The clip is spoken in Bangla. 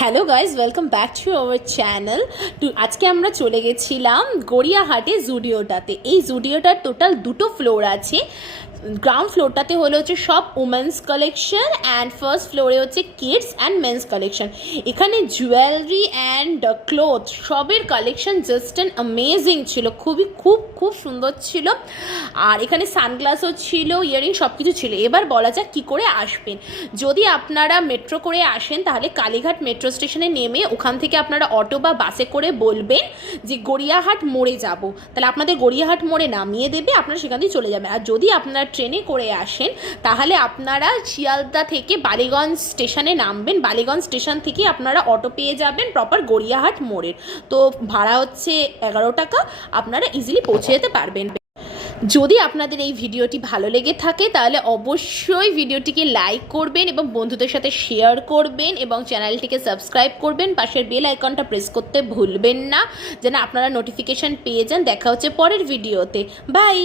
Hello guys, welcome back to our channel. আজকে আমরা চলে গেছিলাম গড়িয়াহাটে জুডিওটাতে। এই জুডিওটার টোটাল দুটো ফ্লোর আছে। গ্রাউন্ড ফ্লোরটাতে হলো হচ্ছে সব উমেন্স কালেকশন অ্যান্ড ফার্স্ট ফ্লোরে হচ্ছে কিডস অ্যান্ড মেন্স কালেকশন। এখানে জুয়েলারি অ্যান্ড ক্লোথ সবের কালেকশন জাস্ট অ্যান্ড অ্যামেজিং ছিল, খুব সুন্দর ছিল। আর এখানে সানগ্লাসও ছিল, ইয়ারিং সব কিছু ছিল। এবার বলা যাক কী করে আসবেন। যদি আপনারা মেট্রো করে আসেন তাহলে কালীঘাট মেট্রো স্টেশনে নেমে ওখান থেকে আপনারা অটো বা বাসে করে বলবেন যে গড়িয়াহাট মোড়ে যাব, তাহলে আপনাদের গড়িয়াহাট মোড়ে নামিয়ে দেবে, আপনারা সেখান দিয়ে চলে যাবেন। আর যদি আপনারা ট্রেনে করে আসেন তাহলে আপনারা শিয়ালদা থেকে বালিগঞ্জ স্টেশনে নামবেন। বালিগঞ্জ স্টেশন থেকে আপনারা অটো পেয়ে যাবেন প্রপার গড়িয়াহাট মোড়ের। তো ভাড়া হচ্ছে 11 টাকা, আপনারা ইজিলি পৌঁছে যেতে পারবেন। যদি আপনাদের এই ভিডিওটি ভালো লেগে থাকে তাহলে অবশ্যই ভিডিওটিকে লাইক করবেন এবং বন্ধুদের সাথে শেয়ার করবেন এবং চ্যানেলটিকে সাবস্ক্রাইব করবেন। পাশের বেল আইকনটা প্রেস করতে ভুলবেন না, যেন আপনারা নোটিফিকেশান পেয়ে যান। দেখা হচ্ছে পরের ভিডিওতে। বাই।